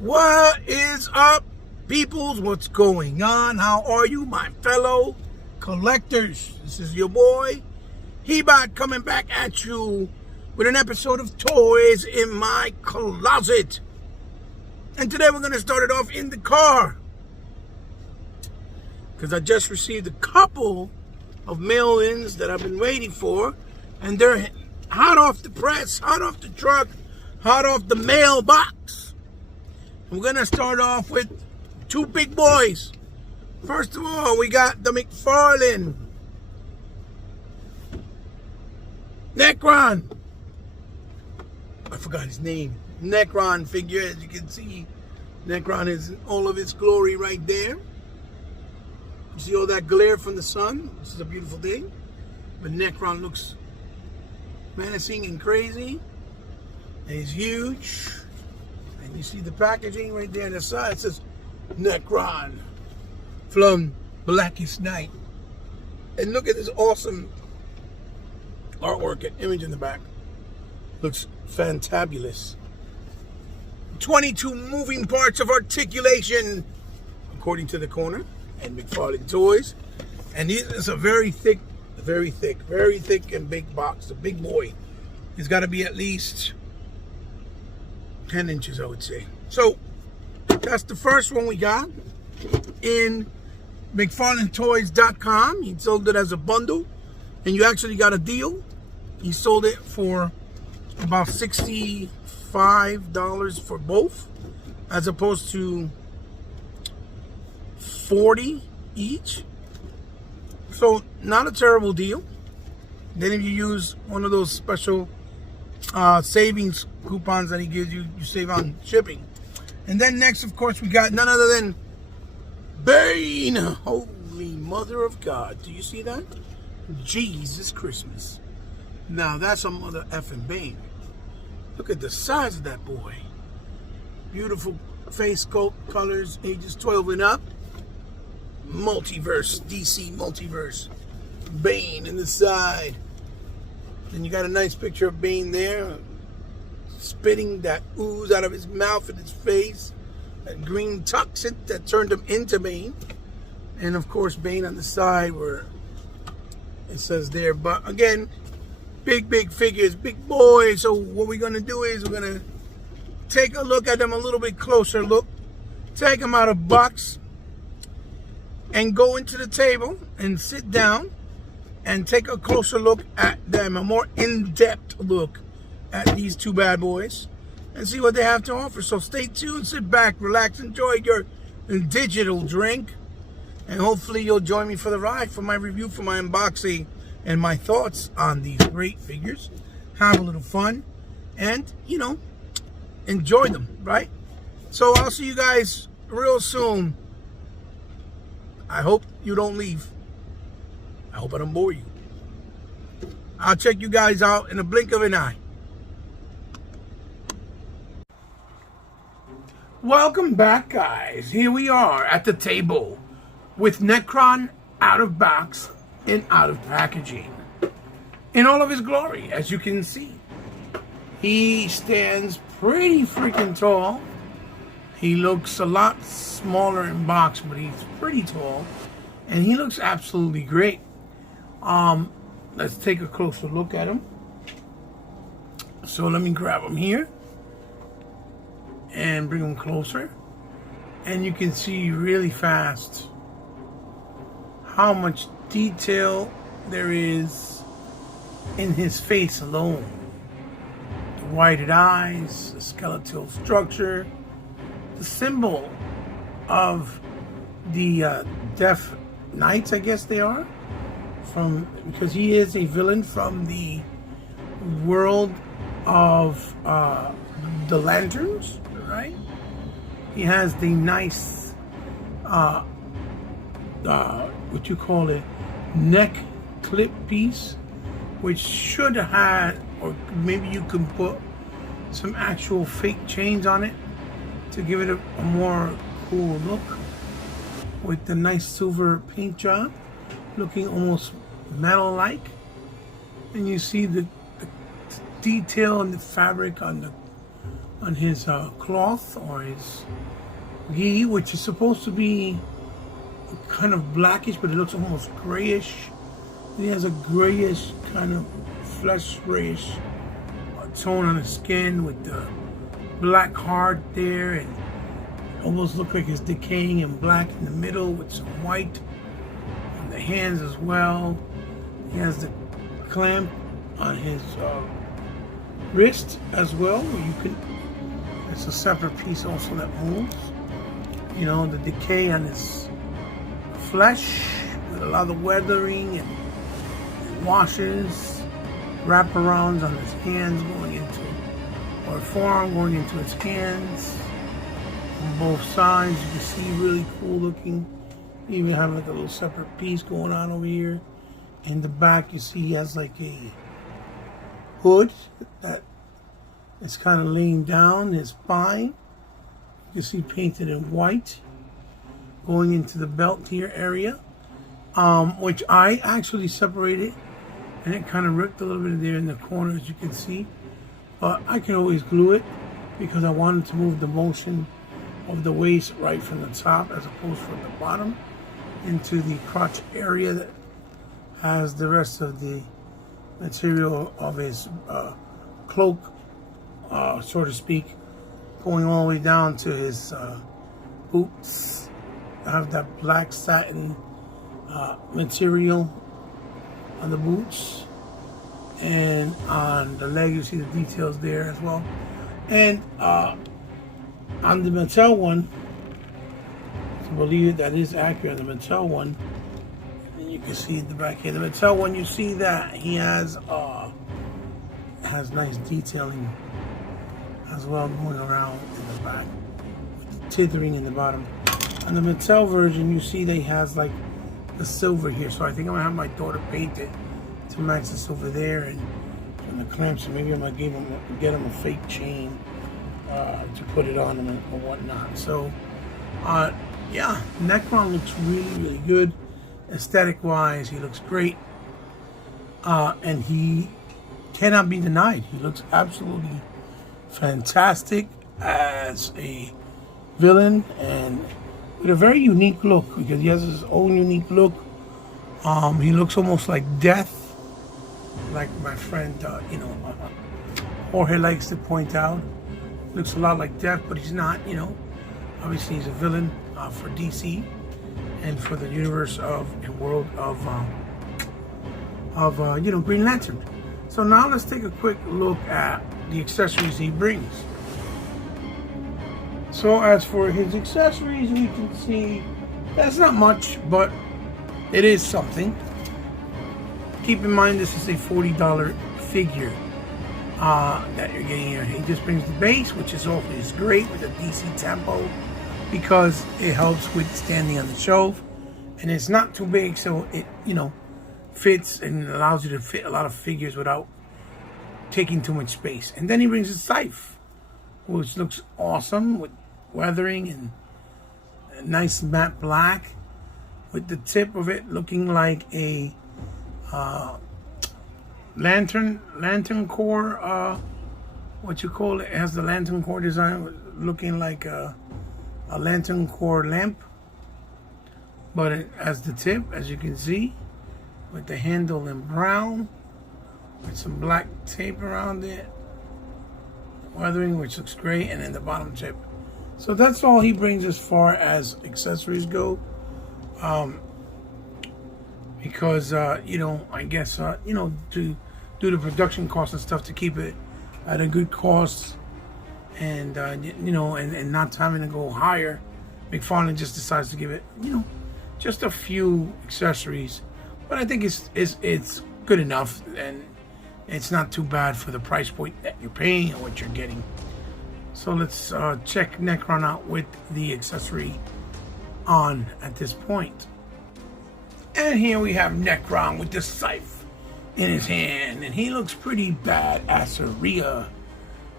What is up, peoples? What's going on? How are you, my fellow collectors? This is your boy Hebot coming back at you with an episode of Toys in My Closet. And today we're going to start it off in the car, because I just received a couple of mail-ins that I've been waiting for, and they're hot off the press, hot off the truck, hot off the mailbox. We're going to start off with two big boys. First of all, we got the mcfarlane Necron. I forgot his name. Necron figure. As you can see, Necron is in all of its glory right there. You see all that glare from the sun? This is a beautiful day. But Necron looks menacing and crazy. And he's huge. And you see the packaging right there on the side. It says Necron from Blackest Night. And look at this awesome artwork and image in the back. Looks fantabulous. 22 moving parts of articulation, according to the corner and McFarlane Toys. And this is a very thick and big box. A big boy. He's got to be at least 10 inches, I would say. So that's the first one we got in mcfarlanetoys.com. He sold it as a bundle, and you actually got a deal. He sold it for about $65 for both, as opposed to $40 each. So not a terrible deal. Then if you use one of those special savings coupons that he gives you, you save on shipping. And then next, of course, we got none other than Bane. Holy mother of God. Do you see that? Jesus Christmas. Now that's a mother effing Bane. Look at the size of that boy. Beautiful face sculpt, colors, ages 12 and up. Multiverse, DC Multiverse. Bane in the side. And you got a nice picture of Bane there, spitting that ooze out of his mouth and his face. That green toxin that turned him into Bane. And of course, Bane on the side where it says there. But again, big figures, big boys. So what we're going to do is we're going to take a look at them a little bit closer look. Take them out of the box and go into the table and sit down and take a closer look at them, a more in-depth look at these two bad boys, and see what they have to offer. So stay tuned, sit back, relax, enjoy your digital drink, and hopefully you'll join me for the ride for my review, for my unboxing, and my thoughts on these great figures. Have a little fun, and, you know, enjoy them, right? So I'll see you guys real soon. I hope you don't leave. I hope I don't bore you. I'll check you guys out in a blink of an eye. Welcome back, guys. Here we are at the table with Necron out of box and out of packaging. In all of his glory, as you can see. He stands pretty freaking tall. He looks a lot smaller in box, but he's pretty tall. And he looks absolutely great. Let's take a closer look at him. So let me grab him here and bring him closer. And you can see really fast how much detail there is in his face alone. The whited eyes, the skeletal structure, the symbol of the Deaf Knights, I guess they are, because he is a villain from the world of the Lanterns, right? He has the nice what you call it, neck clip piece, which should have, or maybe you can put some actual fake chains on it to give it a more cool look, with the nice silver paint job, looking almost metal-like. And you see the detail and the fabric on cloth or his gi, which is supposed to be kind of blackish, but it looks almost grayish. He has a grayish kind of flesh grayish tone on his skin with the black heart there, and almost look like it's decaying in black in the middle with some white on the hands as well. He has the clamp on his wrist as well, where you can, it's a separate piece also that moves. You know, the decay on his flesh with a lot of weathering and washes, wraparounds on his hands going into, or forearm going into his hands on both sides. You can see really cool looking. You even have like a little separate piece going on over here. In the back, you see he has like a hood that is kind of laying down his spine. You can see painted in white going into the belt here area, which I actually separated, and it kind of ripped a little bit there in the corner, as you can see. But I can always glue it because I wanted to move the motion of the waist right from the top as opposed from the bottom into the crotch area that has the rest of the material of his cloak, so to speak, going all the way down to his boots. I have that black satin material on the boots, and on the leg you see the details there as well. And on the Mattel one, to believe that is accurate, the Mattel one, and you can see the back here, the Mattel one, you see that he has nice detailing as well going around in the back, with the tithering in the bottom. On the Mattel version, you see that he has like the silver here, so I think I'm gonna have my daughter paint it to match the silver there, and the clamps, and maybe I'm gonna get him a fake chain to put it on him or whatnot. So yeah, Necron looks really good aesthetic wise. He looks great, and he cannot be denied. He looks absolutely fantastic as a villain, and with a very unique look, because he has his own unique look. He looks almost like death, like my friend Jorge likes to point out. Looks a lot like death, but he's not. Obviously he's a villain for DC and for the universe of and world of Green Lantern. So now let's take a quick look at the accessories he brings. So as for his accessories, we can see that's not much, but it is something. Keep in mind this is a $40 figure that you're getting here. He just brings the base, which is always great with a DC tempo, because it helps with standing on the shelf, and it's not too big, so it fits and allows you to fit a lot of figures without taking too much space. And then he brings his scythe, which looks awesome with weathering and a nice matte black, with the tip of it looking like a lantern core, what you call it. It has the lantern core design, looking like a lantern core lamp, but it has the tip, as you can see, with the handle in brown with some black tape around it, weathering, which looks great, and then the bottom tip. So that's all he brings as far as accessories go, because I guess to do the production costs and stuff, to keep it at a good cost, and and not having to go higher, McFarlane just decides to give it just a few accessories. But I think it's good enough, and it's not too bad for the price point that you're paying and what you're getting. So let's check Necron out with the accessory on at this point. And here we have Necron with the scythe in his hand, and he looks pretty bad-asseria.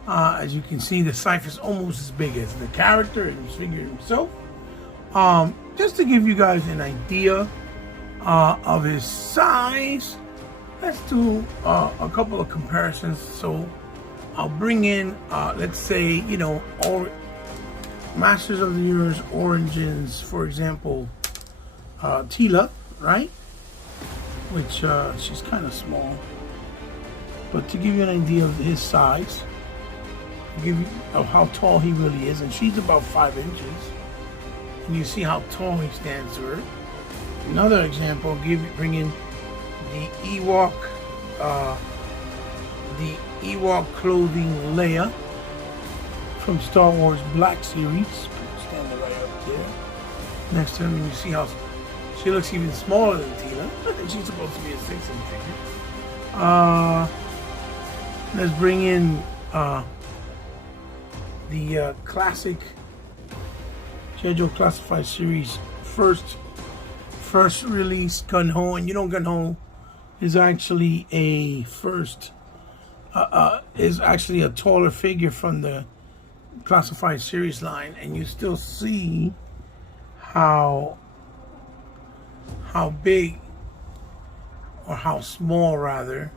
As you can see, the scythe is almost as big as the character and the figure himself. Just to give you guys an idea of his size, let's do a couple of comparisons. So I'll bring in, let's say, you know, Masters of the Universe Origins, for example, Tila, right? Which she's kind of small, but to give you an idea of his size, give you of how tall he really is, and she's about 5 inches, and you see how tall he stands to her. Another example, bring in the Ewok clothing Leia from Star Wars Black Series. Stand right up there next to him, and you see how she looks even smaller than Tina. She's supposed to be a 6-inch figure. Let's bring in the classic G.I. Joe Classified Series first release Gun-Ho, and you know Gun-Ho is actually a taller figure from the Classified Series line, and you still see how big, or how small rather,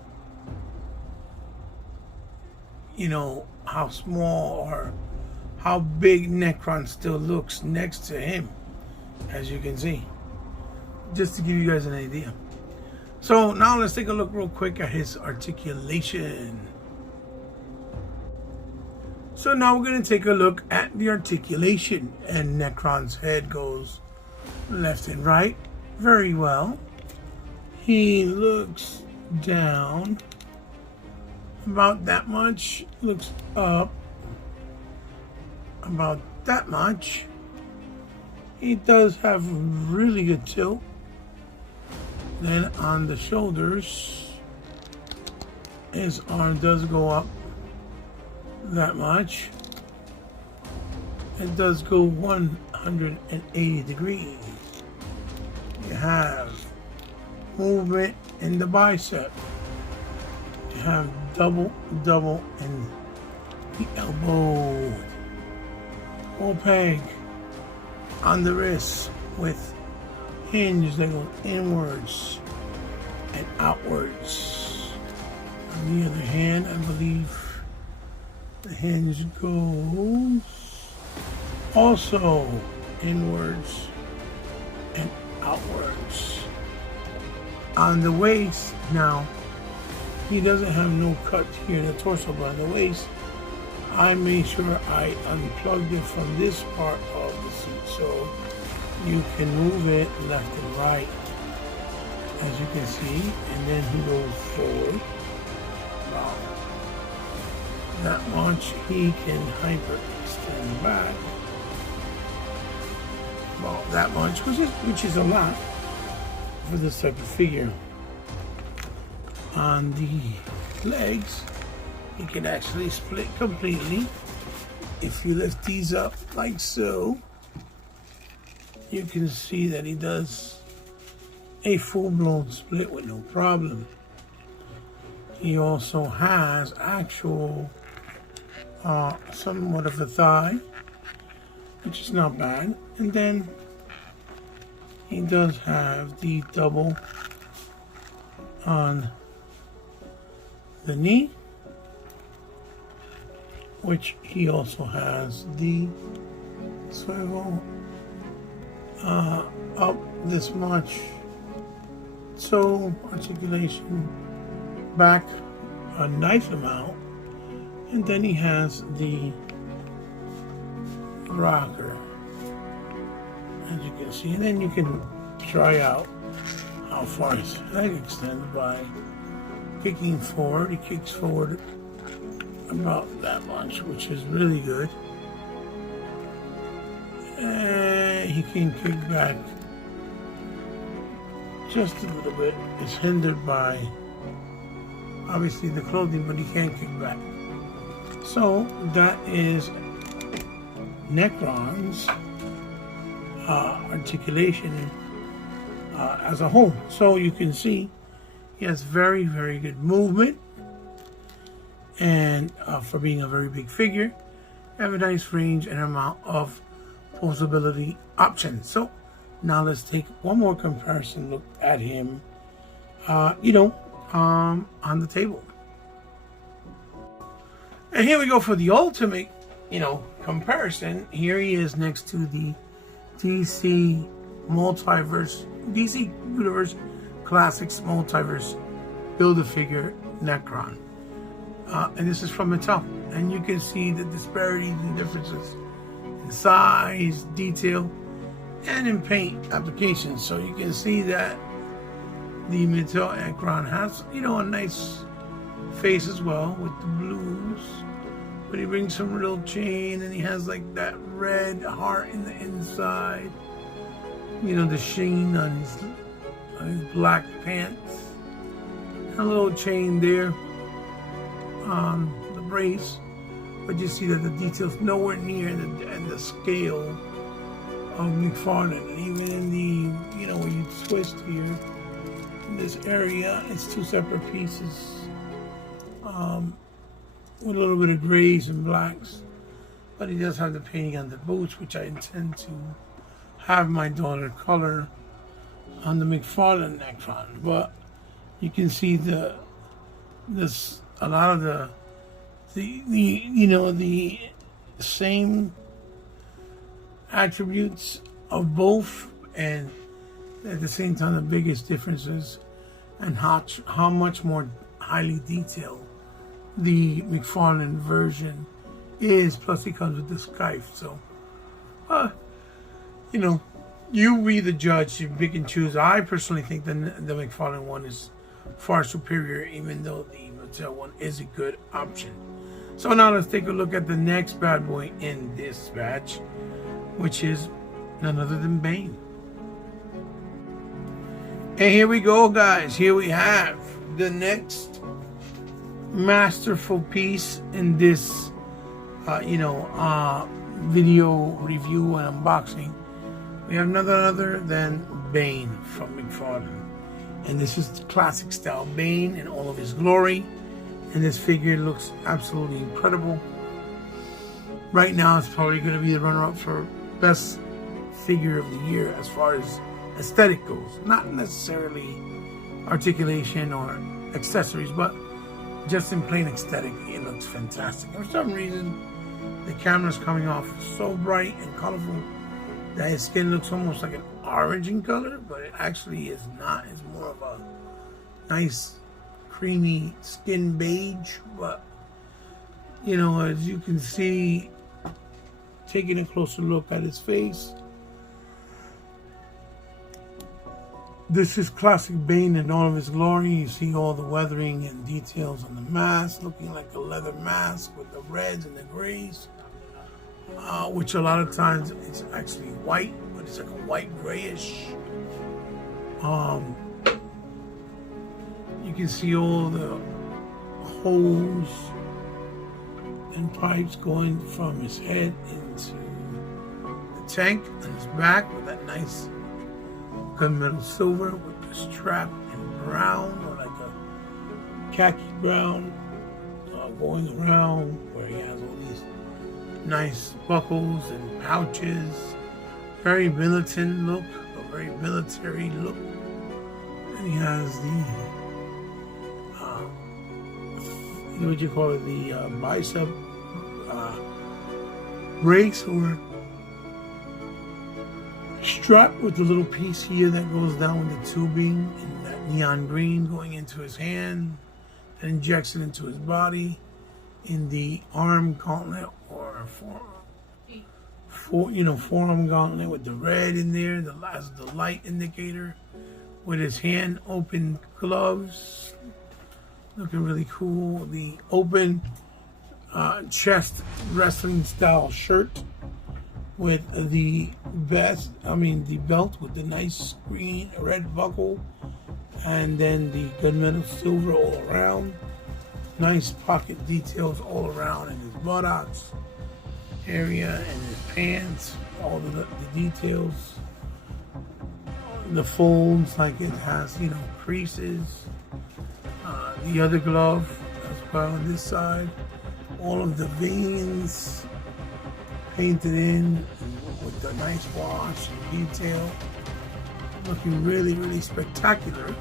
you know, how small or how big Necron still looks next to him, as you can see, just to give you guys an idea. So now let's take a look real quick at his articulation. So now we're going to take a look at the articulation, and Necron's head goes left and right very well. He looks down about that much, looks up about that much. He does have really good tilt. Then on the shoulders, his arm does go up that much. It does go 180 degrees. You have movement in the bicep. You have double in the elbow. Full peg on the wrist with hinge that go inwards and outwards. On the other hand, I believe the hinge goes also inwards and outwards. On the waist, now, he doesn't have no cut here in the torso, but on the waist, I made sure I unplugged it from this part of the seat so you can move it left and right, as you can see, and then he goes forward about that much. He can hyper extend back about that much, which is a lot for this type of figure. On the legs, he can actually split completely. If you lift these up like so, you can see that he does a full-blown split with no problem. He also has actual somewhat of a thigh, which is not bad. And then he does have the double on the knee, which he also has the swivel up this much. So articulation back a nice amount, and then he has the rocker, as you can see, and then you can try out how far his leg extends by kicking forward. He kicks forward about that much, which is really good. And he can kick back just a little bit. It's hindered by obviously the clothing, but he can't kick back. So that is Necron's articulation as a whole. So you can see he has very, very good movement, and for being a very big figure, have a nice range and amount of posability options. So now let's take one more comparison look at him, on the table. And here we go for the ultimate, comparison. Here he is next to the DC Universe Classics Multiverse Build-A-Figure Necron. And this is from Mattel. And you can see the disparities and differences in size, detail, and in paint applications. So you can see that the Mattel Necron has, a nice face as well with the blues. But he brings some real chain, and he has like that red heart in the inside. The sheen on his black pants. And a little chain there on the brace. But you see that the detail's nowhere near the scale of McFarlane. Even in the, where you twist here, in this area, it's two separate pieces. With a little bit of grays and blacks. But he does have the painting on the boots, which I intend to have my daughter color on the McFarlane Necron. But you can see a lot of the same attributes of both, and at the same time the biggest differences and how much more highly detailed the McFarlane version is. Plus he comes with the scythe. So you be the judge, you pick and choose. I personally think the McFarlane one is far superior, even though the Mattel one is a good option. So now let's take a look at the next bad boy in this batch, which is none other than Bane. And here we go, guys. Here we have the next masterful piece in this video review and unboxing. We have none other than Bane from McFarlane. And this is the classic style Bane in all of his glory. And this figure looks absolutely incredible. Right now, it's probably going to be the runner-up for best figure of the year as far as aesthetic goes. Not necessarily articulation or accessories, but just in plain aesthetic, it looks fantastic. For some reason, the camera's coming off so bright and colorful that his skin looks almost like an orange in color, but it actually is not. It's more of a nice creamy skin beige. But as you can see, taking a closer look at his face, this is classic Bane in all of his glory. You see all the weathering and details on the mask, looking like a leather mask with the reds and the grays, which a lot of times it's actually white, but it's like a white grayish. You can see all the holes and pipes going from his head into the tank on his back with that nice gunmetal silver with the strap in brown, or like a khaki brown, going around where he has all these nice buckles and pouches. Very militant look, a very military look. And he has the bicep brace, or strap with the little piece here that goes down with the tubing, and that neon green going into his hand, that injects it into his body in the arm gauntlet, or forearm gauntlet with the red in there, the light indicator, with his hand open gloves, looking really cool. The open chest wrestling style shirt with the belt with the nice green red buckle, and then the gunmetal silver all around. Nice pocket details all around in his buttocks area and his pants. All the details, the folds, like it has creases. The other glove as well on this side. All of the veins painted in with the nice wash and detail. Looking really, really spectacular.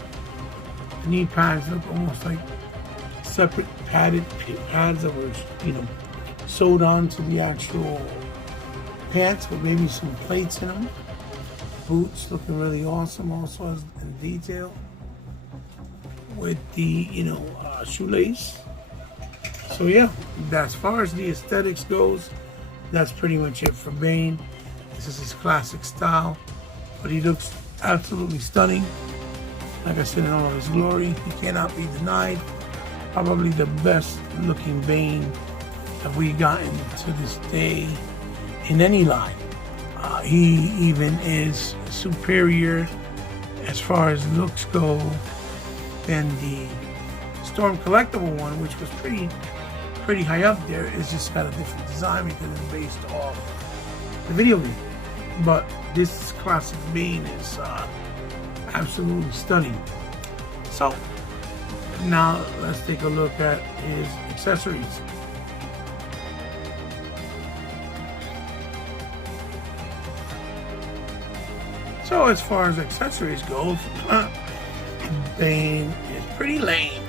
The knee pads look almost like separate padded pads that were, sewed onto the actual pants with maybe some plates in them. Boots looking really awesome, also as in detail with the shoelace. So yeah, as far as the aesthetics goes, that's pretty much it for Bane. This is his classic style, but he looks absolutely stunning. Like I said, in all of his glory, he cannot be denied. Probably the best looking Bane that we gotten to this day in any line. He even is superior as far as looks go than the Storm collectible one, which was pretty high up there. It's just got a different design because it's based off the video game. But this classic Bane is absolutely stunning. So now let's take a look at his accessories. So as far as accessories goes, Bane is pretty lame.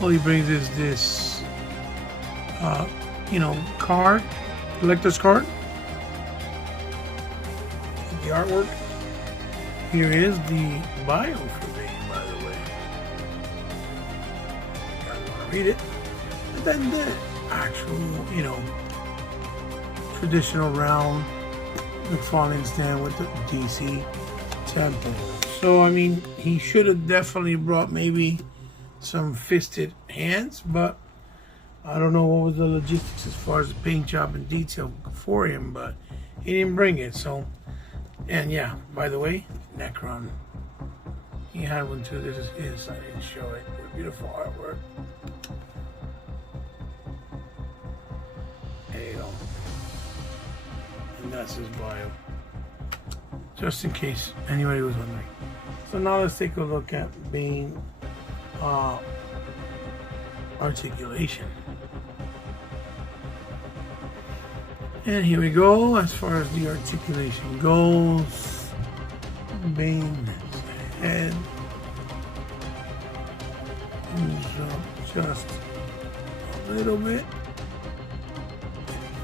All he brings is this, card, collector's card. The artwork. Here is the bio for Bane, by the way. You guys want to read it? And then the actual, traditional round McFarlane stand with the DC temple. So, I mean, he should have definitely brought maybe some fisted hands, but I don't know what was the logistics as far as the paint job and detail for him, but he didn't bring it. So, and yeah, by the way, Necron, he had one too. This is his. I didn't show it. Beautiful artwork. There you go. And that's his bio. Just in case anybody was wondering. So now let's take a look at Bane Articulation. And here we go. As far as the articulation goes, Bane's head moves up just a little bit.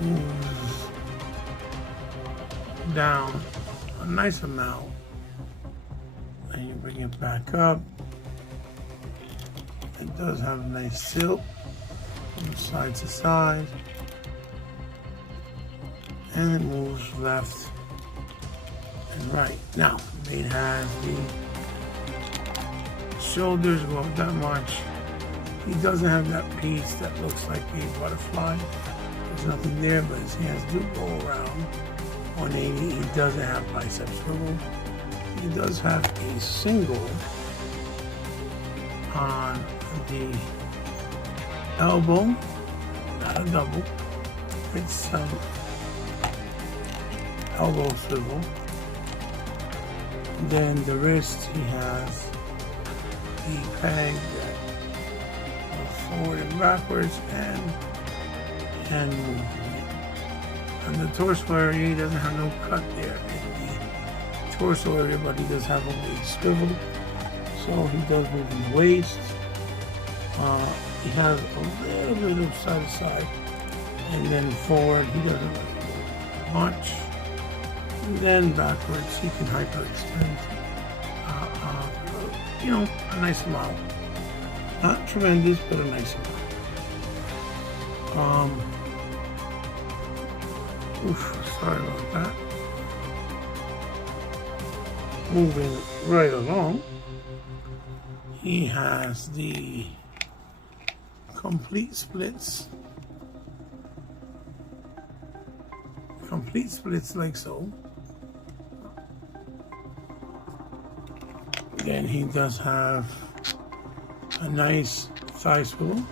Moves down a nice amount. And you bring it back up. It does have a nice silk from side to side. And it moves left and right. Now, Bane has the shoulders go up that much. He doesn't have that piece that looks like a butterfly. There's nothing there, but his hands do go around 180. He doesn't have bicep swivel. He does have a single on the elbow, not a double. It's some elbow swivel. Then the wrist, he has the peg that goes forward and backwards and movement. And the torso area, he doesn't have no cut there in the torso area, but he does have a swivel. So he does move in the waist. He has a little bit of side to side, and then forward he doesn't really move much. And then backwards he can hyperextend. A nice amount. Not tremendous, but a nice amount. Sorry about that. Moving right along, he has the complete splits like so. Then he does have a nice thigh swivel.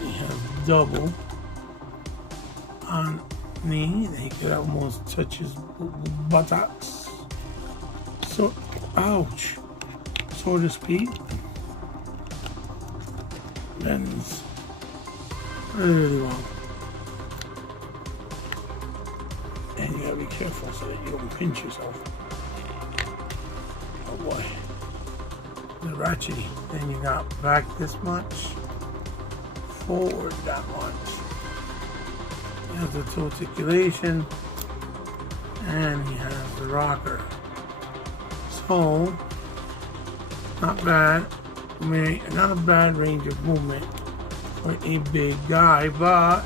He has double on knee. He could almost touch his buttocks. So, ouch, so to speak. Then it's really long. And you gotta be careful so that you don't pinch yourself. Oh boy. the ratchety. Then you got back this much, forward that much. There's the articulation, and he has the rocker. So, not bad. I mean, not a bad range of movement for a big guy, but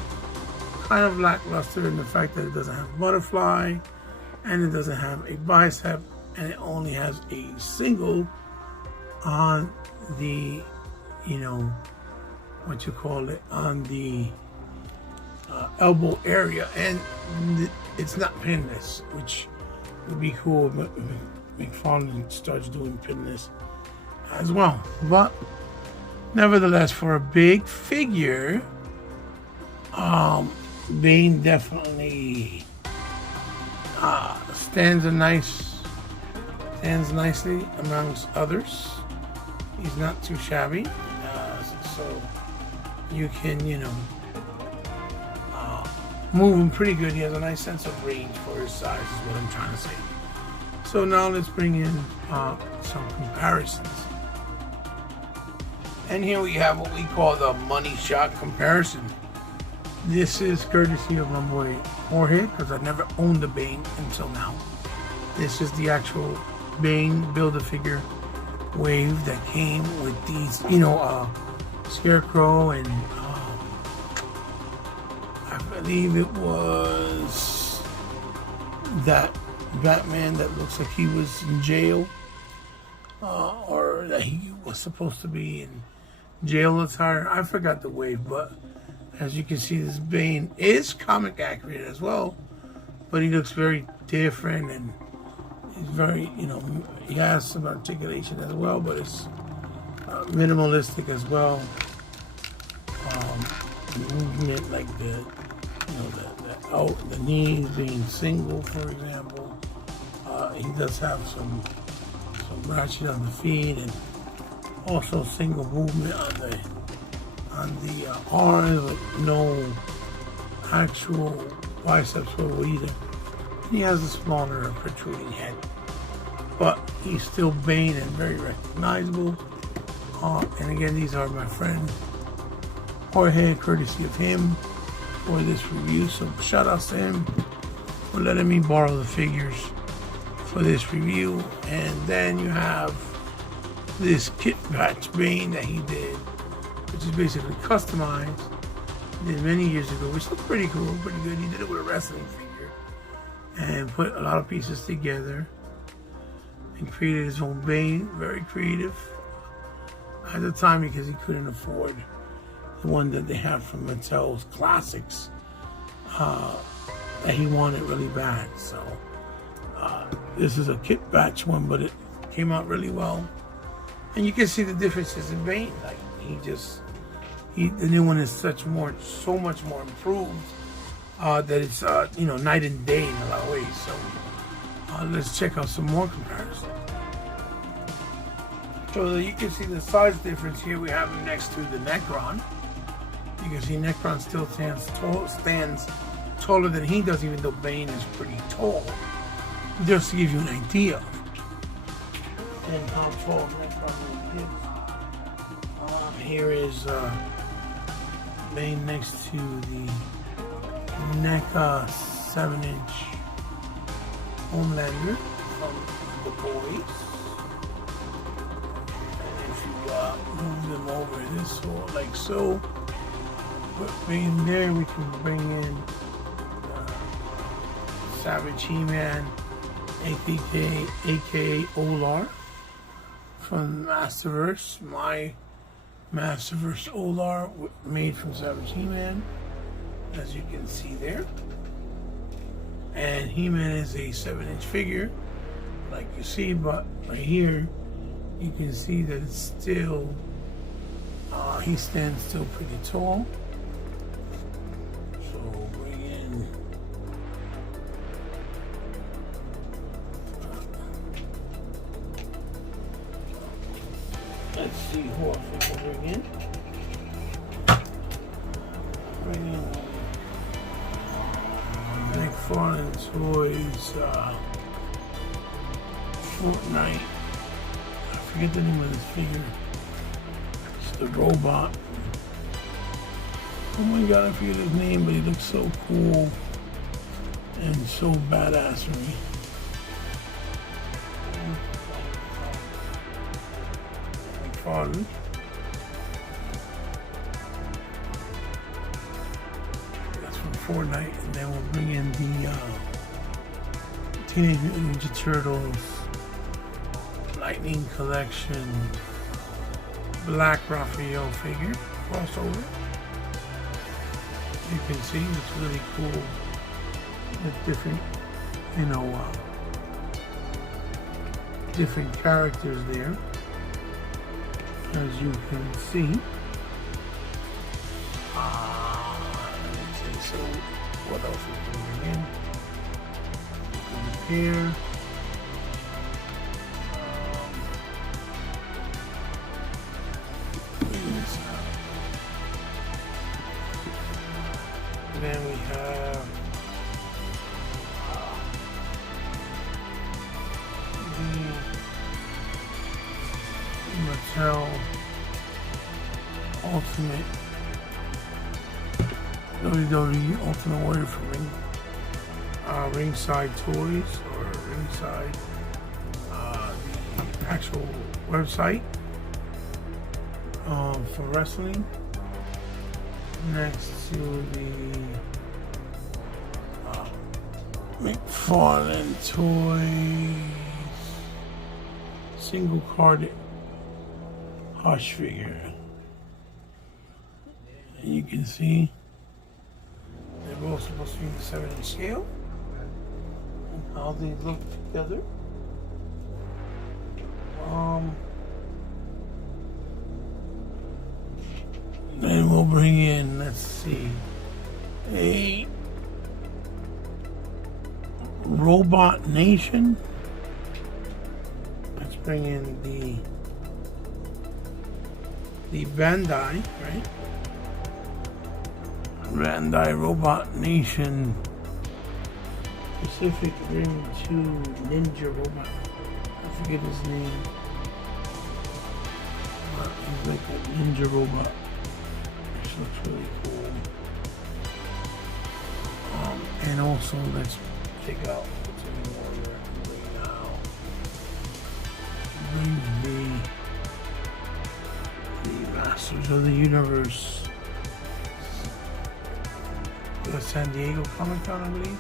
kind of lackluster in the fact that it doesn't have a butterfly, and it doesn't have a bicep, and it only has a single on the, you know, what you call it, on the elbow area, and it's not pinless, which would be cool. But McFarlane starts doing pinless as well. But nevertheless, for a big figure, Bane definitely stands nicely amongst others. He's not too shabby, so you can, you know, move him pretty good. He has a nice sense of range for his size, is what I'm trying to say. So now let's bring in some comparisons. And here we have what we call the money shot comparison. This is courtesy of my boy Jorge, because I never owned the Bane until now. This is the actual Bane Build-A-Figure wave that came with these, you know, Scarecrow and I believe it was that Batman that looks like he was in jail, or that he was supposed to be in jail attire. I forgot the wave, but as you can see, this Bane is comic accurate as well, but he looks very different, and he's very, you know, he has some articulation as well, but it's minimalistic as well. Movement like the, you know, the knees being single, for example. He does have some ratchet on the feet, and also single movement on the arms, with no actual biceps swivel either. He has a smaller protruding head, but he's still Bane and very recognizable. And again, these are my friend Jorge, courtesy of him for this review. So shout outs to him for letting me borrow the figures for this review. And then you have this kit batch Bane that he did, which is basically customized. He did many years ago, which looked pretty cool, pretty good. He did it with a wrestling figure and put a lot of pieces together and created his own Bane. Very creative at the time, because he couldn't afford the one that they have from Mattel's Classics that he wanted really bad. So this is a kit batch one, but it came out really well, and you can see the differences in Bane. Like the new one is so much more improved that it's you know, night and day in a lot of ways. So let's check out some more comparisons. So that you can see the size difference here. We have him next to the Necron. You can see Necron still stands taller than he does, even though Bane is pretty tall. Just to give you an idea and how tall Necron really is. Here is Bane next to the NECA 7-inch Homelander from The Boys. And if you move them over this way, like so, put Bane there, we can bring in Savage He-Man, aka Olar from Masterverse. My Masterverse Olar made from Savage He-Man, as you can see there. And He-Man is a 7-inch figure, like you see, but right here you can see that it's still, he stands still pretty tall. So we'll bring in let's see who else we can bring in. Bring in McFarlane Toys Fortnite. I forget the name of this figure. It's the robot. Oh my god, I forget his name, but he looks so cool and so badassery. McFarlane. That's from Fortnite, and then we'll bring in the Teenage Mutant Ninja Turtles Lightning Collection Black Raphael figure crossover. You can see it's really cool with different, different characters there, as you can see. Let me see, so what else is going in? Here. Then we have the Mattel Ultimate WWE Ultimate Warrior from Ringside Toys, or Ringside, the actual website for wrestling. Next to the McFarlane Toys single carded Hush figure. And you can see they're both supposed to be the 7-inch scale. And how they look together. Then we'll bring in, let's see, a Robot Nation. Let's bring in the Bandai, right? Bandai Robot Nation Pacific Rim 2 Ninja Robot. I forget his name. He's like a ninja robot. Looks really cool. And also, let's check out what's in the order right now. Bring the Masters of the Universe, the San Diego Comic Con, I believe.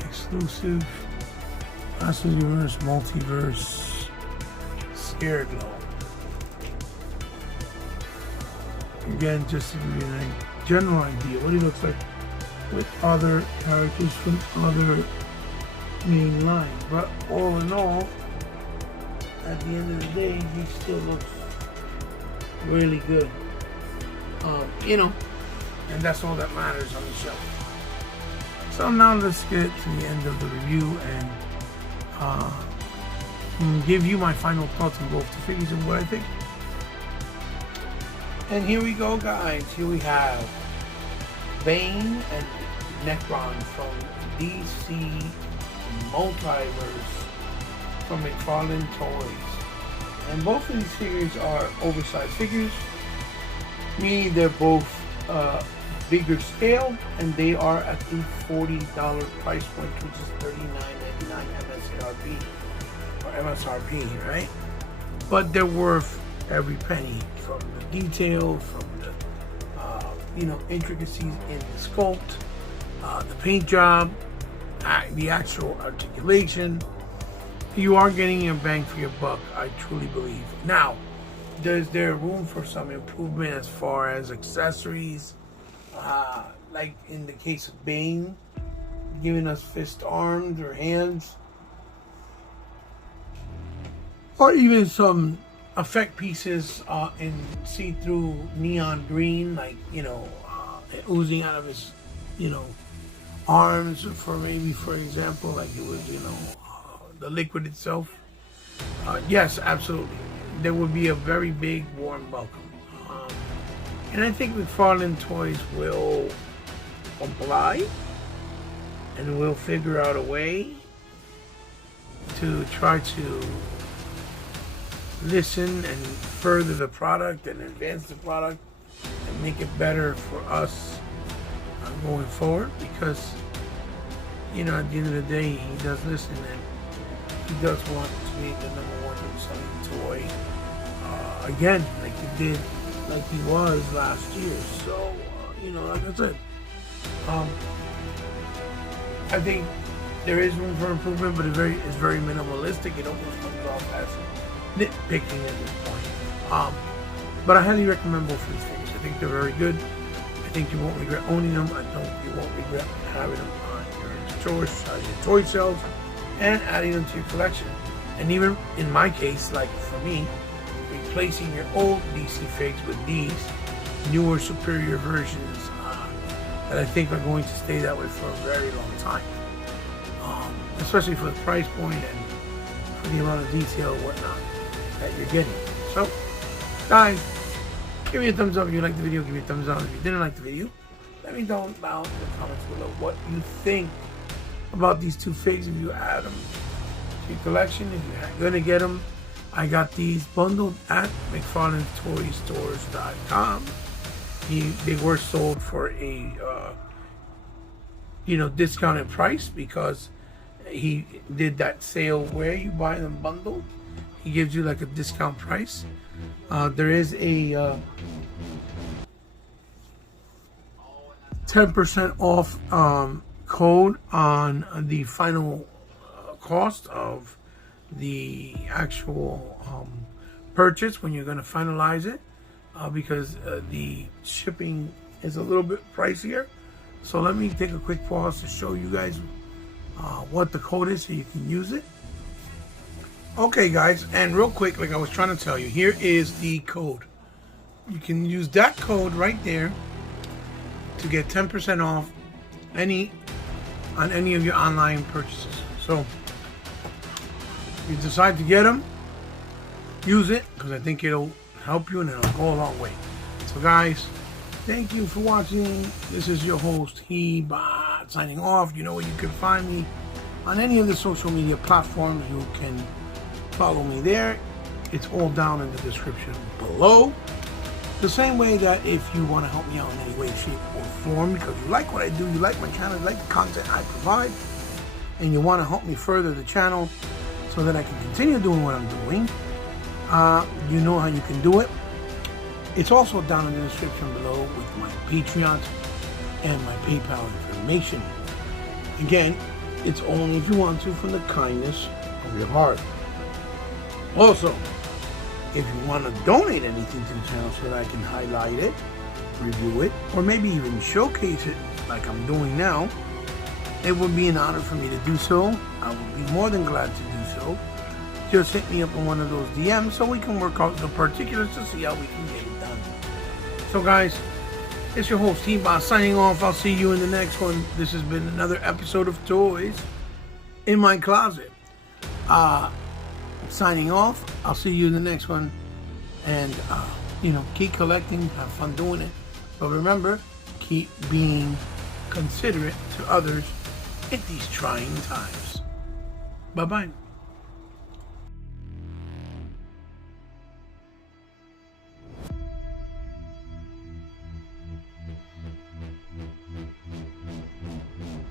Exclusive Masters of the Universe Multiverse Scared Low. Again, just to give you a general idea what he looks like with other characters from other main lines. But all in all, at the end of the day, he still looks really good. And that's all that matters on the show. So now let's get to the end of the review and give you my final thoughts on both the figures and what I think. And here we go, guys. Here we have Bane and Necron from DC Multiverse from McFarlane Toys. And both of these figures are oversized figures, meaning they're both bigger scale, and they are at the $40 price point, which is $39.99 MSRP, right? But they're worth every penny, from the detail, from the intricacies in the sculpt, the paint job, the actual articulation. You are getting a bang for your buck, I truly believe. Now, is there room for some improvement as far as accessories? Like in the case of Bane, giving us fist arms or hands, or even some effect pieces in see-through neon green, like oozing out of his arms, for example, like it was the liquid itself. Yes, absolutely, there would be a very big warm welcome, and I think McFarlane Toys will comply and will figure out a way to try to listen and further the product and advance the product and make it better for us going forward, because at the end of the day, he does listen and he does want to be the #1 selling toy again, like he was last year. So like I said, I think there is room for improvement, but it's very minimalistic. It almost comes off as nitpicking at this point. But I highly recommend both of these things. I think they're very good. I think you won't regret owning them. You won't regret having them on your toy shelves, and adding them to your collection. And even in my case, like for me, replacing your old DC figs with these newer, superior versions that I think are going to stay that way for a very long time. Especially for the price point and for the amount of detail and whatnot that you're getting. So, guys, give me a thumbs up if you liked the video. Give me a thumbs down if you didn't like the video. Let me know down in the comments below what you think about these two figs. If you add them to your collection, if you're gonna get them, I got these bundled at mcfarlanetoystores.com. They were sold for a discounted price, because he did that sale where you buy them bundled. He gives you like a discount price. There is a 10% off code on the final cost of the actual purchase when you're going to finalize it, because the shipping is a little bit pricier. So let me take a quick pause to show you guys what the code is so you can use it. Okay guys, and real quick, like I was trying to tell you, here is the code. You can use that code right there to get 10% off on any of your online purchases. So if you decide to get them, use it, because I think it'll help you and it'll go a long way. So guys, thank you for watching. This is your host, He-Bot, signing off. You know where you can find me on any of the social media platforms. You can follow me there. It's all down in the description below. The same way that if you want to help me out in any way, shape, or form, because you like what I do, you like my channel, you like the content I provide, and you want to help me further the channel so that I can continue doing what I'm doing, you know how you can do it. It's also down in the description below with my Patreon and my PayPal information. Again, it's only if you want to, from the kindness of your heart. Also, if you want to donate anything to the channel so that I can highlight it, review it, or maybe even showcase it like I'm doing now, it would be an honor for me to do so. I would be more than glad to do so. Just hit me up on one of those DMs so we can work out the particulars to see how we can get it done. So guys, it's your host He-Bot signing off. I'll see you in the next one. This has been another episode of Toys in My Closet. Signing off. I'll see you in the next one. And keep collecting, have fun doing it. But remember, keep being considerate to others in these trying times. Bye-bye.